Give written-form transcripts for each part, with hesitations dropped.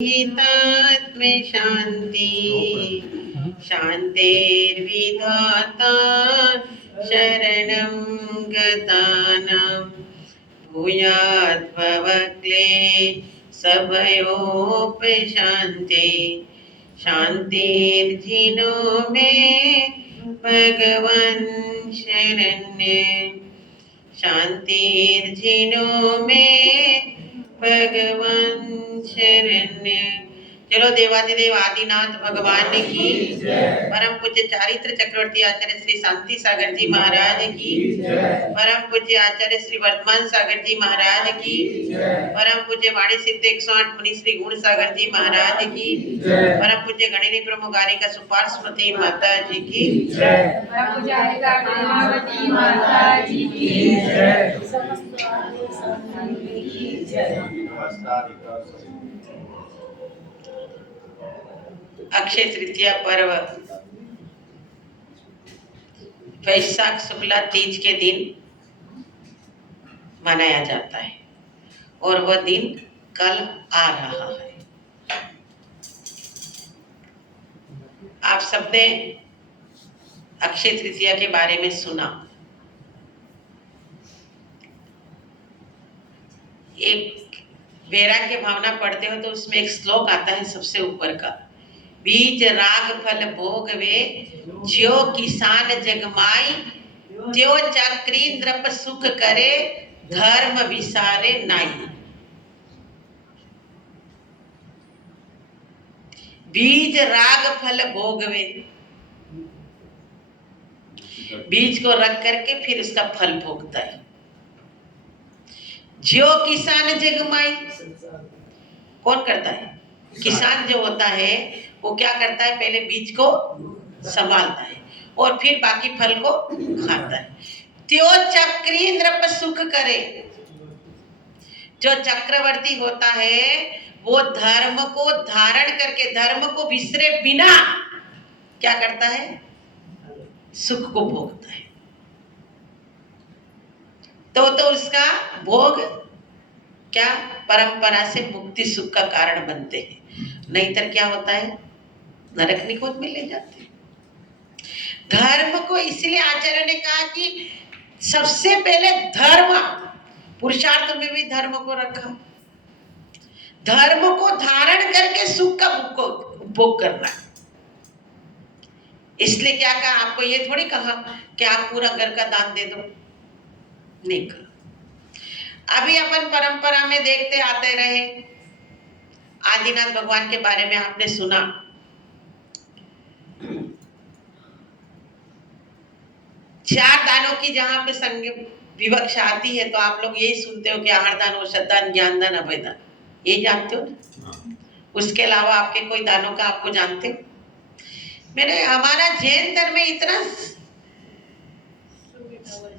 गीतात्मे शांति शांतिर्विधाता शरणं गतानां भूयाद्भवक्लेशभयोपशान्ति शान्तिर्जिनो मे भगवन् शरण्य शांतिर्जिनो मे भगवान शरण्य। चलो देवाधिदेव आदिनाथ भगवान की परम पूज्य चारित्र चक्रवर्ती आचार्य श्री शांति सागर जी महाराज की परम पूज्य आचार्य श्री वर्धमान सागर जी महाराज की परम पूज्य वाणी सिद्ध 108 मुनि श्री गुण सागर जी महाराज की परम पूज्य गणिनी प्रमुख का सुपार स्मृति माता जी की अक्षय तृतीया पर्व वैशाख शुक्ला तीज के दिन मनाया जाता है और वह दिन कल आ रहा है। आप सबने अक्षय तृतीया के बारे में सुना। एक वैराग्य भावना पढ़ते हो तो उसमें एक श्लोक आता है सबसे ऊपर का, बीज राग फल भोग वे ज्यो किसान जगमाई त्यो चक्रींद्र सुख करे धर्म विसारे नाई। बीज राग फल भोगवे, बीज को रख करके फिर उसका फल भोगता है। ज्यो किसान जगमाई, कौन करता है? किसान जो होता है वो क्या करता है? पहले बीज को संभालता है और फिर बाकी फल को खाता है। त्यो चक्रींद्र पर सुख करे, जो चक्रवर्ती होता है वो धर्म को धारण करके धर्म को विसरे बिना क्या करता है? सुख को भोगता है। तो उसका भोग क्या परंपरा से मुक्ति सुख का कारण बनते हैं, नहींतर क्या होता है? नरक निकोद में ले जाते हैं। धर्म को इसलिए आचार्य ने कहा कि सबसे पहले धर्म, पुरुषार्थ में भी धर्म को रखा, धर्म को धारण करके सुख का उपभोग करना। इसलिए क्या कहा? आपको ये थोड़ी कहा कि आप पूरा घर का दान दे दो, नहीं कहा। अभी अपन परंपरा में देखते आते रहे, आदिनाथ भगवान के बारे में आपने सुना। चार दानों की जहां पे संग विवक्षा आती है तो आप लोग यही सुनते हो कि आहार दान, औषध दान, ज्ञान दान, अभय दान, ये जानते हो ना? उसके अलावा आपके कोई दानों का आपको जानते हो? मैंने हमारा जैन धर्म में इतना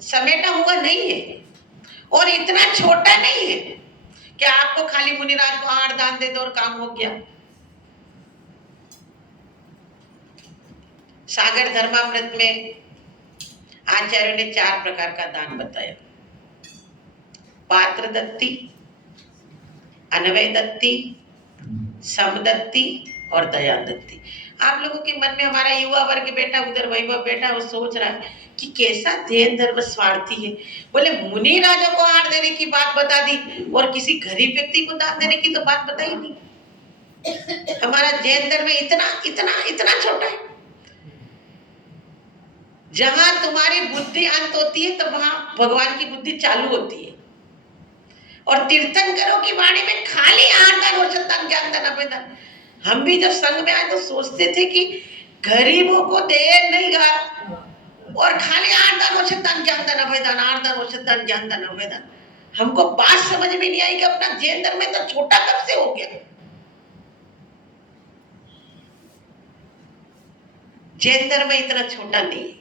समेटा हुआ नहीं है और इतना छोटा नहीं है कि आपको खाली मुनिराज को आहार दान दे दो और काम हो गया। सागर धर्मामृत में आचार्य ने 4 प्रकार का दान बताया, पात्र दत्ती, अनवय दत्ती, समदत्ती और दया दत्ती। आप लोगों के मन में हमारा युवा वर्ग बैठा उधर, वैभव बैठा, वो सोच रहा है कि कैसा जैन धर्म स्वार्थी है। बोले मुनि राजा को आहार देने की बात बता दी और किसी गरीब व्यक्ति को दान देने की तो बात बताई नहीं। हमारा जैन धर्म इतना इतना इतना छोटा है। जहां तुम्हारी बुद्धि अंत होती है तो वहां भगवान की बुद्धि चालू होती है। और तीर्थंकरों की वाणी में खाली आहार दान, औषध दान, ज्ञान दान, अभय दान। हम भी जब संघ में आए तो सोचते थे कि गरीबों को दे नहीं गा और खाली आहार दान, औषध दान, ज्ञान दान, अभय दान, आहार दान, औषध दान, ज्ञान दान, अभय दान। हमको बात समझ में नहीं आई कि अपना जैन धर्म में तो छोटा कब से हो गया। जैन धर्म इतना छोटा नहीं।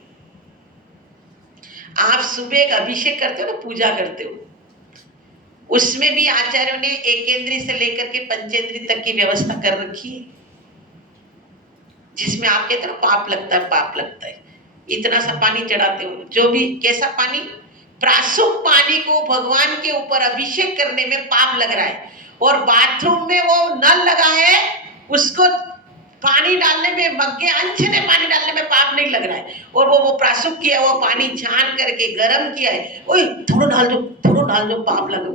आप सुबह एक अभिषेक करते हो ना, पूजा करते हो, उसमें भी आचार्यों ने एकेंद्री से लेकर के पंचेंद्री तक की व्यवस्था कर रखी है, जिसमें आप कहते हो पाप लगता है, पाप लगता है। इतना सा पानी चढ़ाते हो, जो भी कैसा पानी, प्राशुक पानी को भगवान के ऊपर अभिषेक करने में पाप लग रहा है और बाथरूम में वो नल लगा है, उसको पानी डालने में, मग्गे अंश ने पानी डालने में पाप नहीं लग रहा है, और वो प्राशुक किया, वो पानी छान करके गर्म किया है, ओए थोड़ा डाल दो पाप लगे।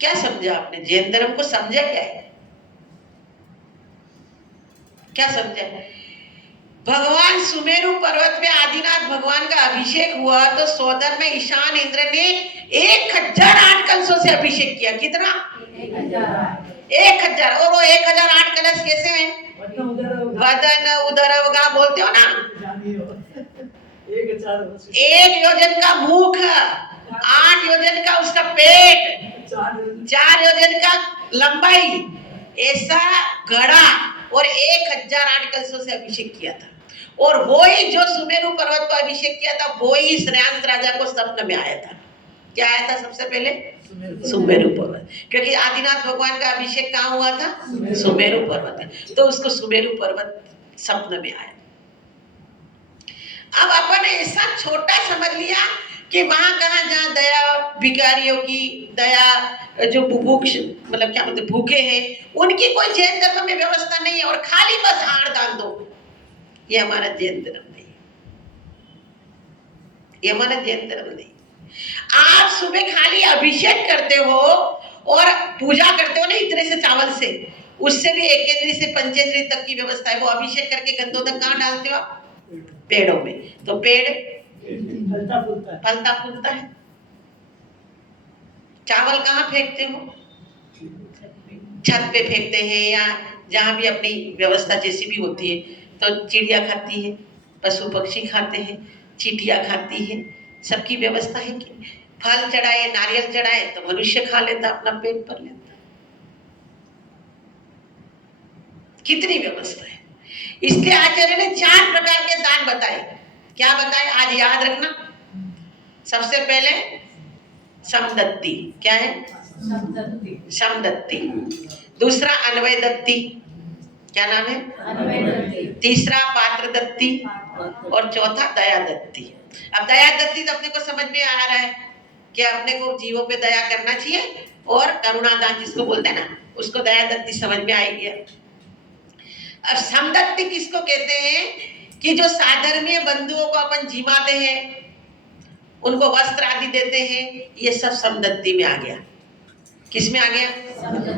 क्या समझा आपने? जैन धर्म को समझा क्या है? क्या समझा? भगवान सुमेरु पर्वत में आदिनाथ भगवान का अभिषेक हुआ तो सोदर में ईशान इंद्र ने 1008 कलशों से अभिषेक किया। कितना? 1000। और वो 1008 कलश कैसे हैं? वदन उदर बोलते हो ना। 1 योजन का मुख, 8 योजन का उसका पेट, 4 योजन का लंबाई, ऐसा गड़ा, और 1008 कलशों से अभिषेक किया था। और वो ही जो सुमेरु पर्वत को अभिषेक किया था, वो ही श्रेयांस राजा को स्वप्न में आया था। क्या आया था सबसे पहले? सुमेरु पर्वत, क्योंकि आदिनाथ भगवान का अभिषेक कहाँ हुआ था? सुमेरु पर्वत है, तो उसको सुमेरु पर्वत स्वप्न में आया। अब अपन ऐसा छोटा समझ लिया कि वहां कहा जहाँ दया, भिखारियों की दया, जो बुभुक्ष मतलब क्या बोलते भूखे हैं, उनकी कोई जैन धर्म में व्यवस्था नहीं है, और खाली बस आहार दान दो। ये हमारा जैन धर्म नहीं, ये हमारा जैन धर्म नहीं। आप सुबह खाली अभिषेक करते हो और पूजा करते हो ना इतने से चावल से, उससे भी एकेंद्री से पंचेंद्री तक की व्यवस्था है। वो अभिषेक करके गंधोदक कहाँ डालते हो आप? पेड़ों में। तो पेड़ फलता फूलता है। चावल कहाँ फेंकते हो? छत पे फेंकते हैं, या जहां भी अपनी व्यवस्था जैसी भी होती है। तो चिड़िया खाती है, पशु पक्षी खाते हैं, चींटियां खाती है, सबकी व्यवस्था है कि फल चढ़ाए, नारियल चढ़ाए तो मनुष्य खा लेता, अपना पेट भर लेता। कितनी व्यवस्था है। इसलिए आचार्य ने 4 प्रकार के दान बताए। क्या बताए? आज याद रखना। सबसे पहले समदत्ति। क्या है? समदत्ति। दूसरा अन्वय दत्ति। क्या नाम है? अन्वय दत्ति। तीसरा पात्र दत्ति, और चौथा दया दत्ति। अब दया दत्ति तो अपने को समझ में आ रहा है कि अपने को जीवों पे दया करना चाहिए, और करुणादान जिसको बोलते हैं ना, उसको दया दत्ति समझ में आएगी। अब समदत्ति किसको कहते हैं? कि जो साधर्मीय बंधुओं को अपन जिमाते हैं, उनको वस्त्र आदि देते हैं, ये सब समदत्ति में आ गया। किस में आ गया?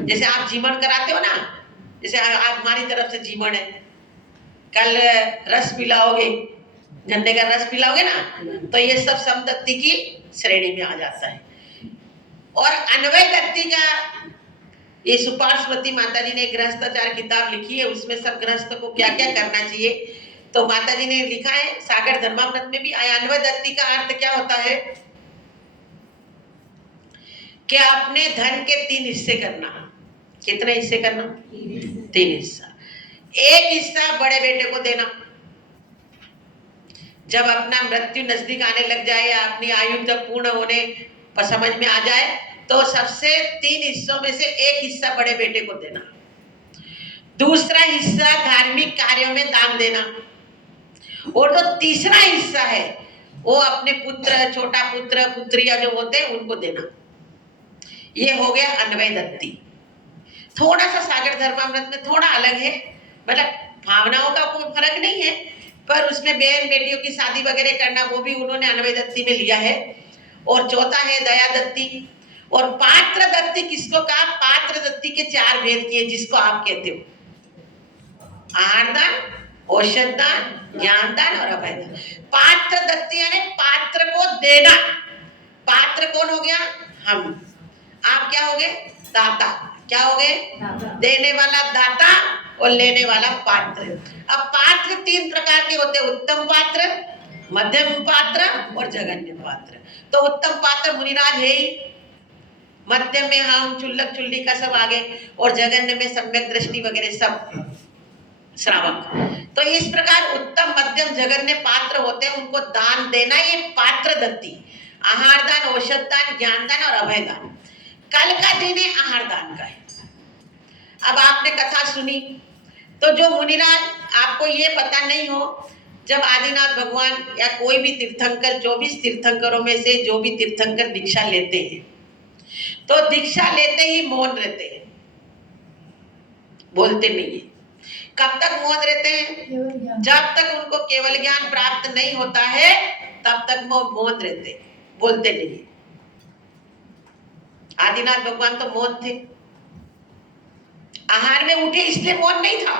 जैसे आप जीवन कराते हो ना, जैसे आप हमारी तरफ से जीवन है, कल रस पिलाओगे, गन्ने का रस पिलाओगे ना, तो ये सब समदत्ति की श्रेणी में आ जाता है। और अन्वय दत्ति का ये सुपार्श्वती माता जी ने गृहस्थाचार किताब लिखी है, उसमें सब गृहस्थ को क्या क्या करना चाहिए तो माता जी ने लिखा है। सागर धर्मामृत में भी आया। अन्वय दत्ति का अर्थ क्या होता है? कि अपने धन के 3 हिस्से करना। कितने हिस्से करना? 3 हिस्सा। 1 हिस्सा बड़े बेटे को देना। जब अपना मृत्यु नजदीक आने लग जाए, या अपनी आयु जब पूर्ण होने पर समझ में आ जाए, तो सबसे 3 हिस्सों में से 1 हिस्सा बड़े बेटे को देना। दूसरा हिस्सा धार्मिक कार्यों में दान देना, और जो तीसरा हिस्सा है वो अपने पुत्र, छोटा पुत्र, पुत्रिया जो होते हैं उनको देना। ये हो गया अन्वय दत्ति। थोड़ा सा सागर धर्मामृत में थोड़ा अलग है, मतलब भावनाओं का कोई फर्क नहीं है, पर उसमें बहन बेटियों की शादी वगैरह करना वो भी उन्होंने अन्वय दत्ति में लिया है। और चौथा है दया दत्ति। और पात्र दत्ति किसको कहा? पात्र दत्ति के 4 भेद किए, जिसको आप कहते हो आहार दान, औषध दान, ज्ञान दान और अभय दान। पात्र दत्ति यानी पात्र को देना। पात्र कौन हो गया? हम। आप क्या हो गए? दाता। क्या हो गए? देने वाला दाता और लेने वाला पात्र। अब पात्र 3 प्रकार के होते हैं, उत्तम पात्र, मध्यम पात्र और जघन्य पात्र। तो उत्तम पात्र मुनिराज है ही, मध्यम में हम चुल्लक चुल्ली का सब आगे, और जघन्य में सम्यक दृष्टि वगैरह सब श्रावक। तो इस प्रकार उत्तम मध्यम जघन्य पात्र होते हैं, उनको दान देना, ये पात्र दत्ति। आहार दान, औषध दान, ज्ञान दान और अभय दान। कल का दिन है आहार दान का है। अब आपने कथा सुनी, तो जो मुनिराज आपको ये पता नहीं हो, जब आदिनाथ भगवान या कोई भी तीर्थंकर, 24 तीर्थंकरों में से जो भी तीर्थंकर दीक्षा लेते हैं, तो दीक्षा लेते ही मौन रहते हैं, बोलते नहीं है। कब तक मौन रहते हैं? जब तक उनको केवल ज्ञान प्राप्त नहीं होता है तब तक वो मौन रहते हैं, बोलते नहीं है। आदिनाथ भगवान तो मौन थे, आहार में उठे इसलिए मौन नहीं था,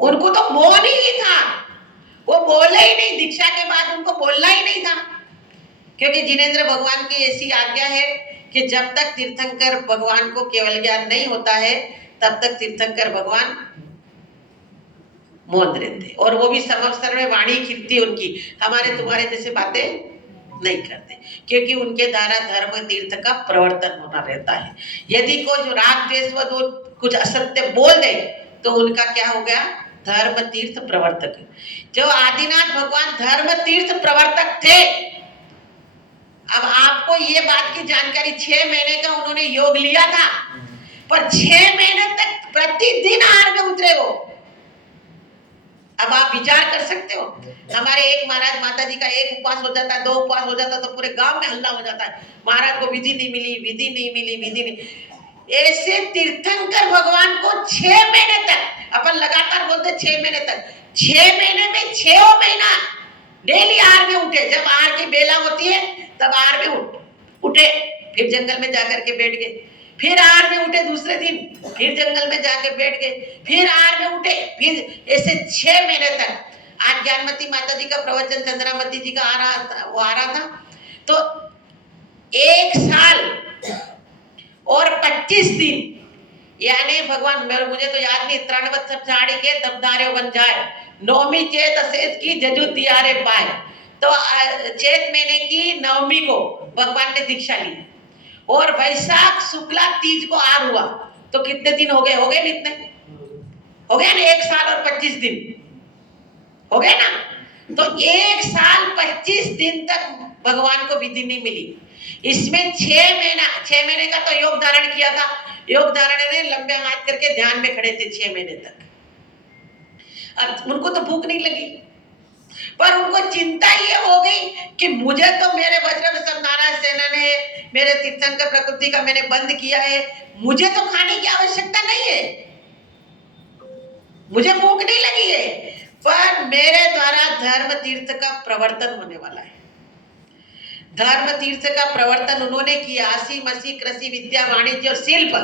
उनको तो मौन ही था, वो बोले ही नहीं। दीक्षा के बाद उनको बोलना ही नहीं था, क्योंकि जिनेंद्र भगवान की ऐसी आज्ञा है कि जब तक तीर्थंकर भगवान को केवल ज्ञान नहीं होता है तब तक तीर्थंकर भगवान मौन रहते, और वो भी समवस्त्र में वाणी खिलती उनकी, हमारे तुम्हारे जैसे बातें नहीं करते, क्योंकि उनके द्वारा धर्म तीर्थ का प्रवर्तन होना रहता है। यदि कोई जो राग द्वेष व कुछ असत्य बोल दे तो उनका क्या हो गया? धर्म तीर्थ प्रवर्तक। जो आदिनाथ भगवान धर्म तीर्थ प्रवर्तक थे। अब आपको ये बात की जानकारी, 6 महीने का उन्होंने योग लिया था, पर 6 महीने तक प्रतिदिन आहार में उतरे वो। अब आप विचार कर सकते हो, हमारे एक महाराज माता जी का एक उपवास हो जाता है, 2 उपवास हो जाता तो पूरे गांव में हल्ला हो जाता है, महाराज को विधि नहीं मिली, विधि नहीं मिली, विधि नहीं। ऐसे तीर्थंकर भगवान को 6 महीने तक, अपन लगातार बोलते 6 महीने तक, 6 महीने में 6 महीना डेली आहार में उठे। जब आहार की बेला होती है तब आहार में उठे, फिर जंगल में जाकर के बैठ गए, फिर आहार में उठे दूसरे दिन, फिर जंगल में जाके बैठ गए, फिर आहार में उठे, फिर ऐसे 6 महीने तक। आज ज्ञानमती माता जी का प्रवचन चंद्रामती जी का आ रहा था, तो 1 साल और 25 दिन, यानी भगवान, मुझे तो याद नहीं, 93 साड़ी के दबदारे बन जाए, नौमी चेत असेत की जजू तियारे पाए। तो चैत महीने की नवमी को भगवान ने दीक्षा ली, और वैशाख शुक्ला तीज को आर हुआ, तो कितने दिन हो गए? हो गए कितने? हो गया ना, 1 साल और 25 दिन हो गए ना। तो 1 साल 25 दिन तक भगवान को विधि नहीं मिली। इसमें 6 महीने का तो योग धारण किया था। योग धारण ने लंबे हाथ करके ध्यान में खड़े थे 6 महीने तक। अब उनको तो भूख नहीं लगी, पर उनको चिंता ये हो गई कि मुझे तो मेरे वज्र में सब नारायण सेना ने, मेरे तीर्थंकर प्रकृति का मैंने बंद किया है, मुझे तो खाने की आवश्यकता नहीं है, मुझे भूख नहीं लगी है, पर मेरे द्वारा धर्म तीर्थ का प्रवर्तन होने वाला है। धर्म तीर्थ का प्रवर्तन उन्होंने किया। असी मसी कृषि विद्या वाणिज्य और शिल्प,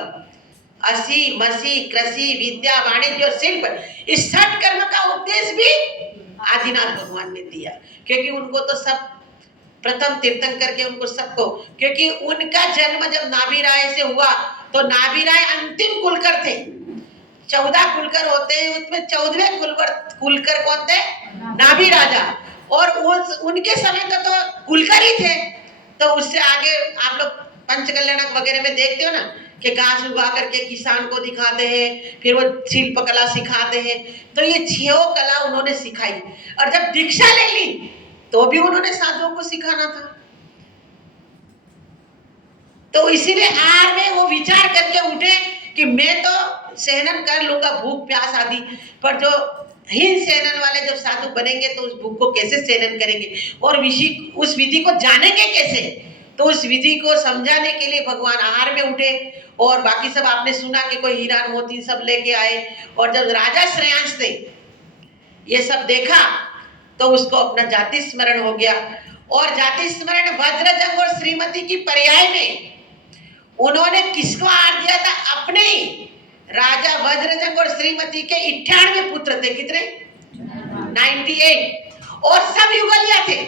असी मसी कृषि विद्या वाणिज्य और शिल्प, इस 6 कर्म का उपदेश भी आदिनाथ भगवान ने दिया, क्योंकि उनको तो सब प्रथम तीर्थंकर के, उनको सबको, क्योंकि उनका जन्म जब नाभि राय से हुआ तो नाभि राय अंतिम कुलकर थे। 14 कुलकर होते हैं, उसमें 14वें कुलकर कौन थे? नाभि राजा। और उनके समय का तो कुलकर ही थे। तो उससे आगे आप लोग पंचकल्याणक वगैरह में देखते हो ना कि घास उगा करके किसान को दिखाते हैं, फिर वो शिल्प कला सिखाते हैं। तो ये 6 कला उन्होंने सिखाई, और जब दीक्षा ले ली तो भी उन्होंने साधुओं को सिखाना था। तो इसीलिए आहार में वो विचार करके उठे कि मैं तो सहन कर लूंगा भूख प्यास आदि, पर जो हिंद सेनन वाले जब साधु बनेंगे तो उस भूख को कैसे सेनन करेंगे, और उस विधि को जानेंगे कैसे। तो उस विधि को समझाने के लिए भगवान आहार में उठे, और बाकी सब आपने सुना कि कोई हीरा मोती सब लेके आए। और जब राजा श्रेयांश ने ये सब देखा तो उसको अपना जाति स्मरण हो गया, और जाति स्मरण वज्रजंग और श्रीमती की पर्याय में उन्होंने किसको आहार दिया था? अपने ही राजा वज्रजंग और श्रीमती के 98 पुत्र थे। कितने? 98, और सब युगलिया थे।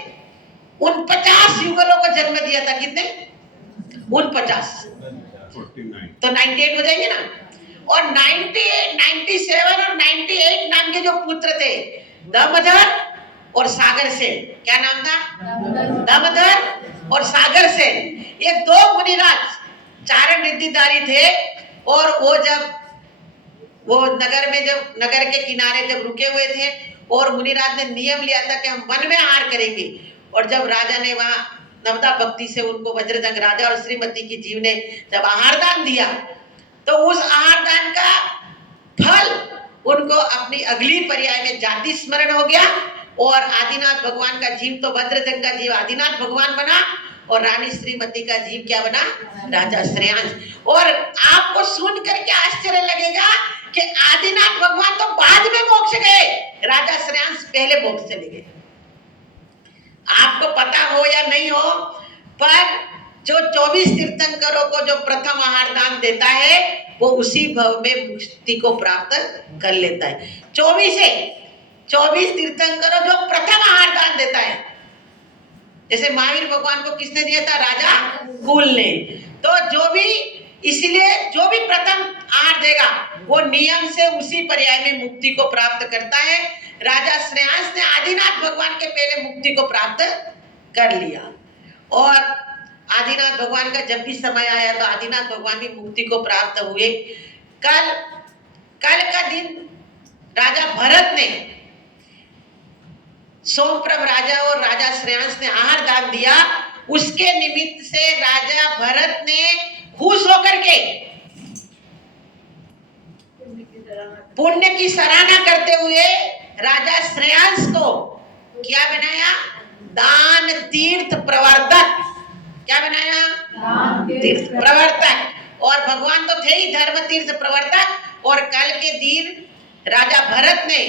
49 युगलों को जन्म दिया था। कितने? 49, तो 98 हो जाएंगे ना। और 98, 97 और 98 नाम के जो पुत्र थे, दामोदर और सागर सेन। क्या नाम था? दामोदर और सागर सेन। ये 2 मुनिराज चारण रिद्धिधारी थे, और वो जब वो नगर में, जब नगर के किनारे जब रुके हुए थे, और मुनिराज ने नियम लिया था कि हम वन में आहार करेंगे, और जब राजा ने वहां नवदा भक्ति से उनको वज्रजंग राजा और श्रीमती की जीव ने जब आहार दान दिया, तो उस आहार दान का फल उनको अपनी अगली पर्याय में जाति स्मरण हो गया, और आदिनाथ भगवान का जीव तो वज्रजंग का जीव आदिनाथ भगवान बना, और रानी श्रीमती का जीव क्या बना? राजा श्रेयांश। और आपको सुन करके आश्चर्य लगेगा कि आदिनाथ भगवान तो बाद में मोक्ष गए, राजा श्रेयांश पहले मोक्ष चले गए। आपको पता हो या नहीं हो, पर जो 24 तीर्थंकरों को जो प्रथम आहार दान देता है वो उसी भव में मुक्ति को प्राप्त कर लेता है। 24 तीर्थंकरों जो प्रथम आहार दान देता है, जैसे महावीर भगवान को किसने दिया था? राजा कुल ने। तो जो भी, इसलिए जो भी प्रथम आहार देगा वो नियम से उसी पर्याय में मुक्ति को प्राप्त करता है। राजा श्रेयांश ने आदिनाथ भगवान के पहले मुक्ति को प्राप्त कर लिया, और आदिनाथ भगवान का जब भी समय आया तो आदिनाथ भगवान भी मुक्ति को प्राप्त हुए। कल का दिन राजा भरत ने, सोमप्रभ राजा और राजा श्रेयांश ने आहार दान दिया, उसके निमित्त से राजा भरत ने खुश होकर के पुण्य की सराहना करते हुए राजा श्रेयांश को क्या बनाया? दान तीर्थ प्रवर्तक। क्या बनाया? तीर्थ प्रवर्तक। और भगवान तो थे ही धर्म तीर्थ प्रवर्तक, और कल के दिन राजा भरत ने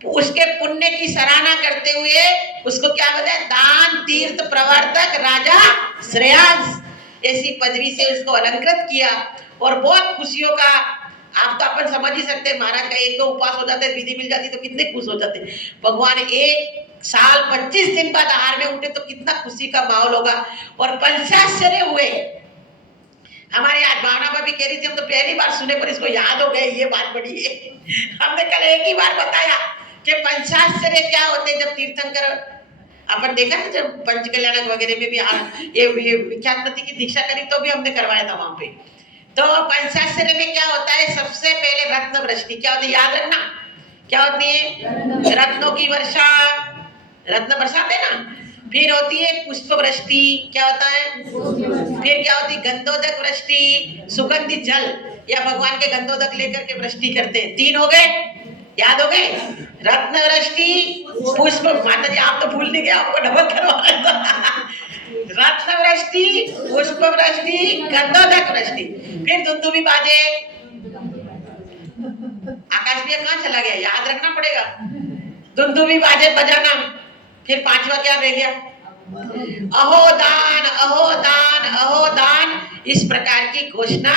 उसके पुण्य की सराहना करते हुए उसको क्या बताया? दान तीर्थ प्रवर्तक राजा श्रेयांश, ऐसी पदवी से उसको अलंकृत किया। और बहुत खुशियों का, आप तो अपन समझ ही सकते हैं, महाराज का एक दो उपवास हो जाते, विधि मिल जाती तो कितने खुश हो जाते। भगवान एक साल 25 दिन बाद आहार में उठे तो कितना खुशी का माहौल होगा। और पंचाश्चर्य हुए। हमारे आज भावना पर भी कह रही थी, हम तो पहली बार सुने पर इसको याद हो गए, ये बात बड़ी है। हमने कल एक ही बार बताया कि पंचाश्चर्य क्या होते हैं। जब तीर्थंकर, अपन देखा ना जब पंच कल्याणक वगैरह में भी ये विख्यातमती की दीक्षा करी तो भी हमने करवाया था वहां पे। तो पंचाश्चर्य में क्या होता है? सबसे पहले रत्न वृष्टि। क्या होती है? याद रखना, क्या होती है? रत्नों की वर्षा, रत्न बरसाते ना। फिर होती है पुष्प वृष्टि। क्या होता है? फिर क्या होती है? गंधोदक वृष्टि, सुगंधित जल या भगवान के गंधोदक लेकर के वृष्टि करते हैं। 3 हो गए, याद हो गए? रत्न वृष्टि, पुष्प, माता जी आप तो भूल नहीं गए, आपको डबल करवा रहा था। रत्न वृष्टि, पुष्प वृष्टि, गंधोदक वृष्टि। फिर दुंदुभी बाजे। आकाश भैया कहाँ चला गया? याद रखना पड़ेगा। दुंदुभी बाजे बजाना। फिर 5वां क्या रह गया? अहो दान, अहो दान, अहो दान। इस प्रकार की घोषणा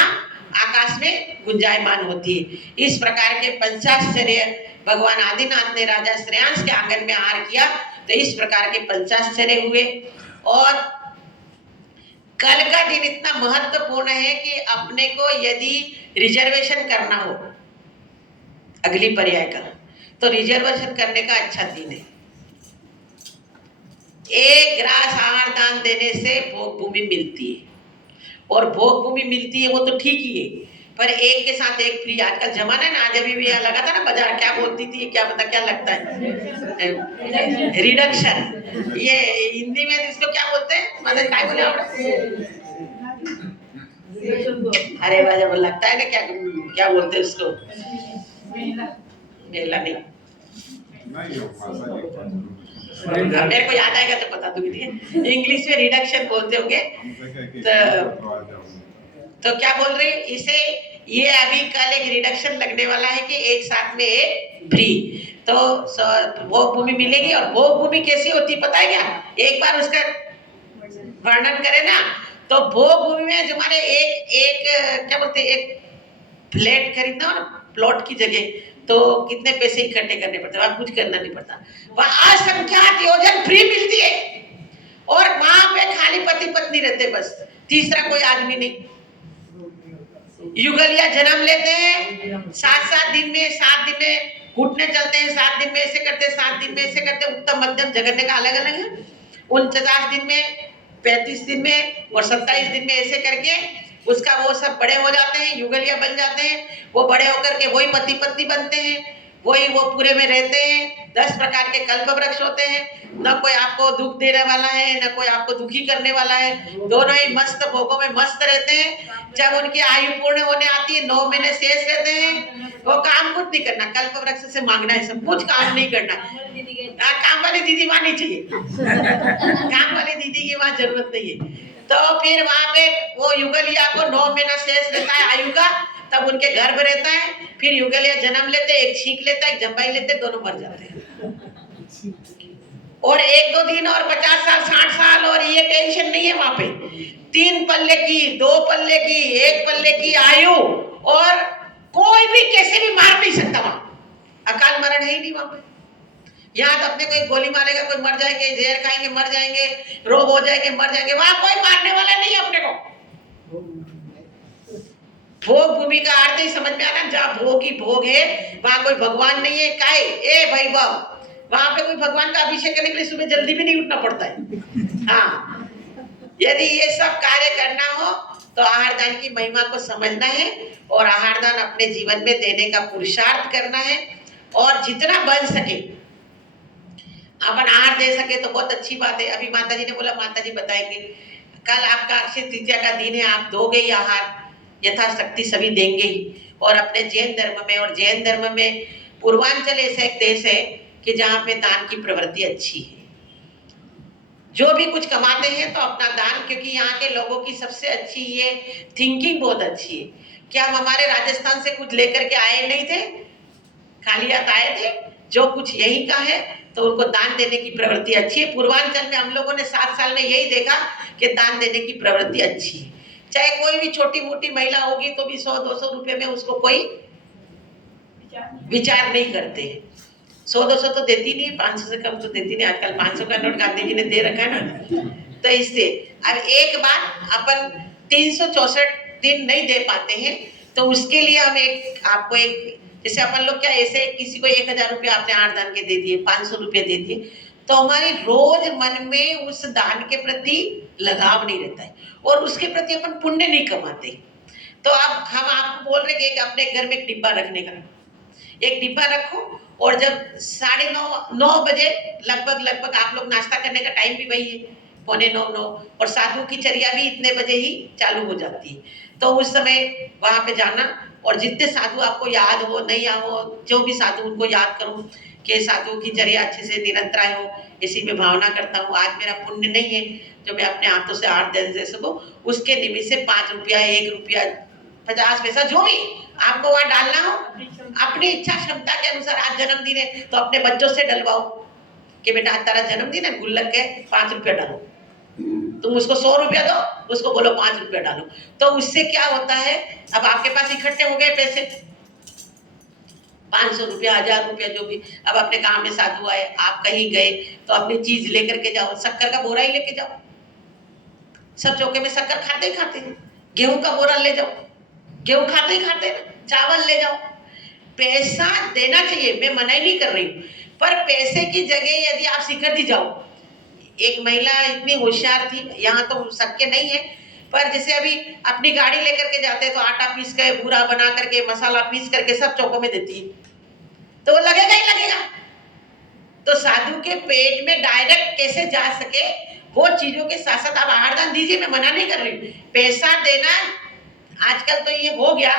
आकाश में गुंजायमान होती है। इस प्रकार के पंचाश्चर्य भगवान आदिनाथ ने राजा श्रेयांश के आंगन में आहार किया, तो इस प्रकार के पंचाश्चर्य हुए। और कल का दिन इतना महत्वपूर्ण है कि अपने को यदि रिजर्वेशन करना हो अगली पर्याय का, तो रिजर्वेशन करने का अच्छा दिन है। एक ग्रास आहार दान देने से भोग भूमि मिलती है, और भोग भूमि मिलती है वो तो ठीक ही है, पर एक के साथ एक फ्री। आजकल जमाना है ना, आज अभी भी लगा था ना बाजार, क्या बोलती थी, क्या पता क्या लगता है, रिडक्शन। ये हिंदी में इसको क्या बोलते हैं? मतलब क्या बोले आप? अरे जब लगता है ना, क्या क्या बोलते हैं उसको? मेला नहीं, मेरे को याद आएगा तो बता दूंगी। इंग्लिश में रिडक्शन बोलते होंगे। तो क्या बोल रही इसे? ये अभी कल एक रिडक्शन लगने वाला है कि एक साथ में एक फ्री। तो भोग भूमि मिलेगी। और भोग भूमि कैसी होती पता है क्या? एक बार उसका वर्णन करें ना, तो भोग भूमि में तुम्हारे एक क्या बोलते हैं, एक फ्लैट खरीदना हो ना, प्लॉट की जगह, तो कितने पैसे इकट्ठे करने पड़ते हैं, वहां कुछ करना नहीं पड़ता। वहां असंख्यात योजन फ्री मिलती है, और वहां पे खाली पति पत्नी रहते, बस तीसरा कोई आदमी नहीं। युगलिया जन्म लेते हैं, 7 दिन में 7 दिन में घुटने चलते हैं, 7 दिन में ऐसे करते हैं, 7 दिन में ऐसे करते हैं। उत्तम मध्यम जगन्ने का अलग अलग है। 49 दिन में, 35 दिन में और 27 दिन में ऐसे करके उसका वो सब बड़े हो जाते हैं, युगलिया बन जाते हैं। वो बड़े होकर के वही पति पत्नी बनते हैं, वही वो पूरे में रहते हैं। 10 प्रकार के कल्प वृक्ष होते हैं। न कोई आपको दुख देने वाला है, न कोई आपको दुखी करने वाला है। दोनों ही मस्त भोगों में मस्त रहते हैं। जब उनकी आयु पूर्ण होने आती है, 9 महीने शेष रहते हैं। वो काम कुछ नहीं करना, कल्प वृक्ष से मांगना है, सब कुछ काम नहीं करना। काम वाली दीदी वहां नहीं चाहिए, काम वाली दीदी की वहां जरूरत नहीं है। तो फिर वहां पे वो युगलिया को 9 महीना शेष रहता है आयु का, तब उनके गर्भ रहता है, फिर युगलिया जन्म लेते, एक छींक लेता है, एक जम्बाई लेते, दोनों मर जाते हैं। और 1-2 दिन और 50 साल 60 साल और ये टेंशन नहीं है वहां पे। 3 पल्ले की, 2 पल्ले की, 1 पल्ले की आयु, और कोई भी कैसे भी मार नहीं सकता वहां, अकाल मरण है ही नहीं वहां पे। यहाँ तो अपने कोई गोली मारेगा कोई मर जाएंगे, जहर खाएंगे मर जाएंगे, रोग हो जाएंगे मर जाएंगे, वहां कोई मारने वाला नहीं है अपने को। भोग भूमि का अर्थ ही समझ में आना, जहाँ भोग ही भोग है वहां कोई भगवान नहीं है। काय ए भाई बाब, वहां पे कोई भगवान का अभिषेक करने के लिए सुबह जल्दी भी नहीं उठना पड़ता है। हाँ, यदि ये सब कार्य करना हो तो आहार दान की महिमा को समझना है और आहार दान अपने जीवन में देने का पुरुषार्थ करना है, और जितना बन सके अपन आहार दे सके तो बहुत अच्छी बात है। अभी माता जी ने बोला, माता जी बताएंगे, कल आपका अक्षय तृतीया का दिन है, आप दोगे ही आहार, यथाशक्ति सभी देंगे ही। और अपने जैन धर्म में, और जैन धर्म में पूर्वांचल ऐसा एक देश है कि जहाँ पे दान की प्रवृत्ति अच्छी है। जो भी कुछ कमाते हैं तो अपना दान, क्योंकि यहाँ के लोगों की सबसे अच्छी ये थिंकिंग बहुत अच्छी है। क्या हम हमारे राजस्थान से कुछ लेकर के आए नहीं थे, खाली हाथ आए थे? जो कुछ यहीं का है तो उनको दान देने की प्रवृत्ति अच्छी है। पूर्वांचल में हम लोगों ने 7 साल में यही देखा कि दान देने की प्रवृत्ति अच्छी है। चाहे कोई भी छोटी मोटी महिला होगी तो भी 100-200 रुपए में उसको कोई विचार नहीं करते हैं। 100-200 तो देती नहीं, 500 से कम तो देती नहीं। आजकल 500 का नोट गांधी जी ने दे रखा है ना। तो इससे अब एक बार अपन 364 दिन नहीं दे पाते हैं तो उसके लिए हम आपको जैसे अपन लोग क्या ऐसे किसी को 1000 रुपया आपने आहार दान के दे दिए, 500 रुपये दे दिए, तो हमारी रोज मन में उस दान के प्रति लगाव नहीं रहता है और उसके प्रति अपन पुण्य नहीं कमाते। तो अब हम आपको बोल रहे हैं कि अपने घर में एक डिब्बा रखने का, एक डिब्बा रखो, और जब 9:30 बजे लगभग आप लोग नाश्ता करने का टाइम भी वही है, 8:45-9, और साधु की चर्या भी इतने बजे ही चालू हो जाती है। तो उस समय वहां पे जाना, और जितने साधु आपको याद हो नहीं हो, जो भी साधु उनको याद करो कि साधु की चर्या अच्छे से निरंतर हो, इसी में भावना करता हूँ। आज मेरा पुण्य नहीं है जो मैं अपने हाथों से आहार दे सकूं, उसके निमित्त से 5 रुपया, 1 रुपया, 50 पैसा जो भी आपको वहां डालना हो, अपनी इच्छा क्षमता के अनुसार। आज जन्मदिन है तो अपने बच्चों से डलवाओ कि बेटा आज तेरा जन्मदिन है, गुल्लक के 5 रुपया डालो। तुम उसको 100 रुपया दो, उसको बोलो 5 रुपया डालो। तो उससे क्या होता है, अब आपके पास इकट्ठे हो गए पैसे, 500 रुपया, 1000 रुपया, जो भी। अब अपने काम में साधु आए, आप कहीं गए तो अपनी चीज लेकर के जाओ, शक्कर का बोरा ही लेके जाओ। सब चौके में शक्कर खाते ही खाते हैं, गेहूं का बोरा ले जाओ, गेहूं खाते ही खाते हैं, चावल ले जाओ। पैसा देना चाहिए, मैं मना ही नहीं कर रही हूँ, पर पैसे की जगह यदि आप शिखर जी जाओ। एक महिला इतनी होशियार थी, यहाँ तो सबके नहीं है, पर जैसे अभी अपनी गाड़ी लेकर के जाते हैं तो आटा पीस के, बूरा बना करके, मसाला पीस करके सब चौकों में देती है, तो वो लगेगा ही लगेगा। तो साधु के पेट में डायरेक्ट कैसे जा सके, वो चीजों के साथ साथ आप आहार दान दीजिए, मैं मना नहीं कर रही हूँ। पैसा देना आजकल तो ये हो गया,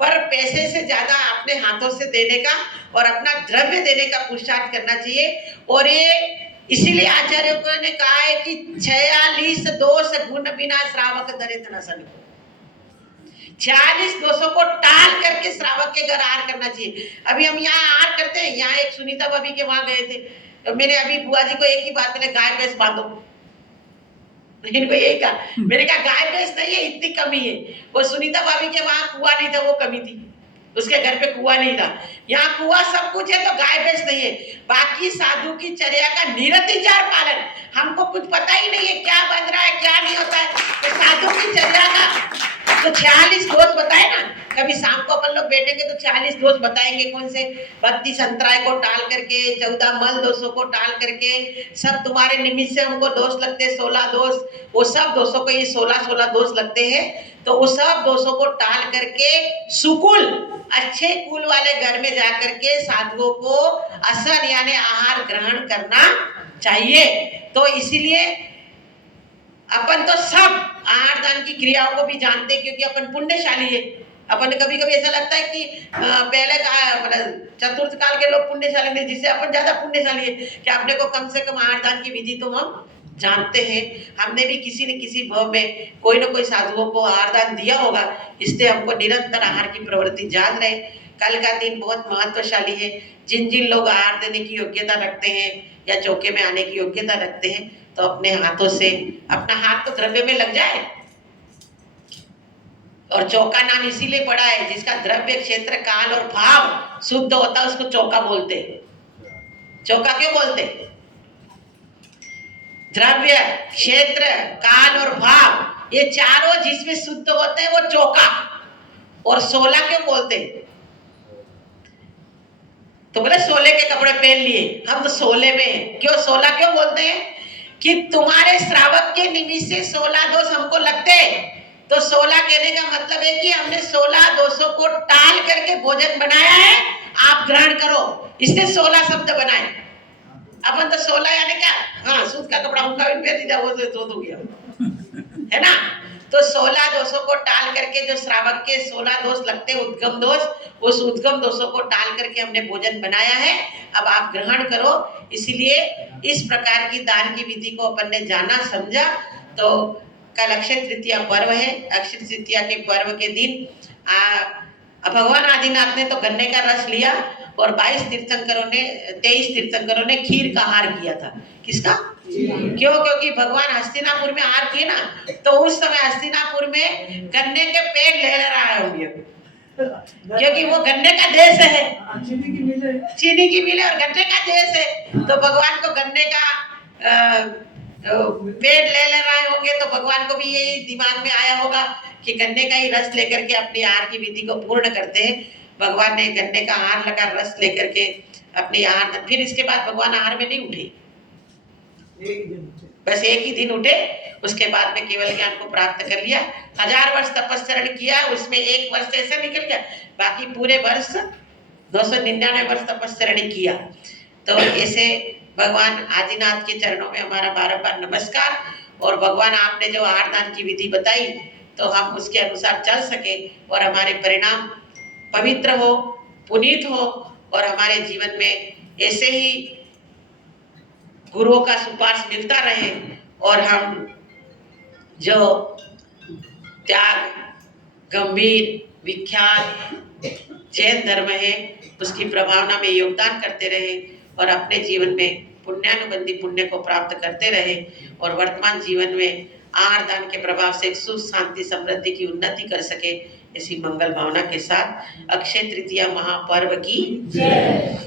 पर पैसे से ज्यादा अपने हाथों से देने का और अपना द्रव्य देने का पुरुषार्थ करना चाहिए। और ये इसीलिए आचार्यों ने कहा है कि 46 दोष गुण बिना श्रावक दरिद्र न सन। 46 दोषों को टाल करके श्रावक के घर आहार करना चाहिए। अभी हम यहाँ आहार करते हैं, यहाँ एक सुनीता भाभी के वहां गए थे, तो मैंने अभी बुआ जी को एक ही बात बोले, गाय भैंस बांधो। इनको यही कहा, मैंने कहा गाय भैंस नहीं है, इतनी कमी है। वो सुनीता भाभी के वहां कुआं नहीं था, वो कमी थी, उसके घर पे कुआं नहीं था। यहाँ कुआं सब कुछ है तो गाय भैंस नहीं है। बाकी साधु की चर्या का निरतिचार पालन, हमको कुछ पता ही नहीं है क्या बन रहा है क्या नहीं होता है। तो साधु की चर्या का तो 46 दोष बताए ना, कभी शाम को अपन लोग बैठेंगे तो 46 दोष बताएंगे। कौन से? 32 अंतराय को टाल करके, 14 मल दोषों को टाल करके, सब तुम्हारे निमित्त से हमको दोष लगते हैं, 16 दोष। वो सब दोषों को, ये 16 दोष लगते हैं, तो वो सब दोषों को टाल करके सुकुल अच्छे कुल वाले घर में जाकर के साधुओं को असन यानी आहार ग्रहण करना चाहिए। तो इसीलिए अपन तो सब आहार दान की क्रियाओं को भी जानते हैं, क्योंकि अपन पुण्यशाली है। अपन कभी कभी ऐसा लगता है कि पहले का मतलब चतुर्थ काल के लोग पुण्यशाली थे, जिससे अपन ज्यादा पुण्यशाली है कि अपने को कम से कम आहार दान की विधि तो हम जानते हैं। हमने भी किसी न किसी भाव में कोई न कोई साधुओं को आहार दान दिया होगा, इसलिए हमको निरंतर आहार की प्रवृत्ति जान रहे। कल का दिन बहुत महत्वशाली है। जिन जिन लोग आहार देने की योग्यता रखते हैं या चौके में आने की योग्यता रखते हैं, तो अपने हाथों से, अपना हाथ तो द्रव्य में लग जाए। और चौका नाम इसीलिए पड़ा है, जिसका द्रव्य क्षेत्र काल और भाव शुद्ध होता है, उसको चौका बोलते हैं। चौका क्यों बोलते हैं? द्रव्य, क्षेत्र, काल और भाव, ये चारों जिसमें शुद्ध होते हैं वो चौका। और 16 क्यों बोलते हैं? तो बोले 16 के कपड़े पहन लिए, हम तो 16 में हैं। क्यों 16 क्यों बोलते हैं? कि तुम्हारे श्रावक के निमित्त से 16 दोष हमको लगते हैं। तो 16 कहने का मतलब है कि हमने 16 दोषों को टाल करके भोजन बनाया है, आप ग्रहण करो, इसलिए 16 शब्द बनाए। अपन तो 16 यानी क्या, हाँ सूत का कपड़ा उनका भी पहन दिया, वो तो गया है ना। तो 16 दोषों को टाल करके जो श्रावक के 16 दोष लगते हैं, उद्गम दोष, उस उद्गम दोषों को टाल करके हमने भोजन बनाया है, अब आप ग्रहण करो। इसीलिए इस प्रकार की दान की विधि को अपन ने जाना समझा। तो कल अक्षय तृतीया पर्व है। अक्षय तृतीया के पर्व के दिन भगवान आदिनाथ ने तो गन्ने का रस लिया और 23 तीर्थंकरों ने खीर का आहार किया था। किसका? क्यों? क्योंकि भगवान हस्तिनापुर में आहार किए ना, तो उस समय हस्तिनापुर में गन्ने के पेड़ लहरा होंगे, क्योंकि वो गन्ने का देश है, चीनी की मिले और गन्ने का देश है। तो भगवान को गन्ने का पेड़ ले रहे होंगे, तो भगवान को भी यही दिमाग में आया होगा कि गन्ने का ही रस लेकर के अपनी आहार की विधि को पूर्ण करते हैं। भगवान ने गन्ने का आहार लगा रस लेकर के अपनी आहार, फिर इसके बाद भगवान आहार में नहीं उठे, बस एक ही दिन उठे। उसके बाद में केवल ज्ञान को प्राप्त कर लिया। 1000 वर्ष तपस्या किया, उसमें 1 वर्ष ऐसे निकल गया, बाकी पूरे वर्ष 299 वर्ष तपस्या किया। तो ऐसे भगवान आदिनाथ के चरणों में हमारा बार नमस्कार। और भगवान आपने जो आहार दान की विधि बताई, तो हम उसके अनुसार चल सके और हमारे परिणाम पवित्र हो, पुनीत हो, और हमारे जीवन में ऐसे ही गुरुओं का सुपार्श मिलता रहे, और हम जो त्याग, गंभीर, विख्यात जैन धर्म है उसकी प्रभावना में योगदान करते रहे, और अपने जीवन में पुण्यानुबंधी पुण्य को प्राप्त करते रहे, और वर्तमान जीवन में आहार दान के प्रभाव से सुख, शांति, समृद्धि की उन्नति कर सके। इसी मंगल भावना के साथ अक्षय तृतीया महापर्व की जय।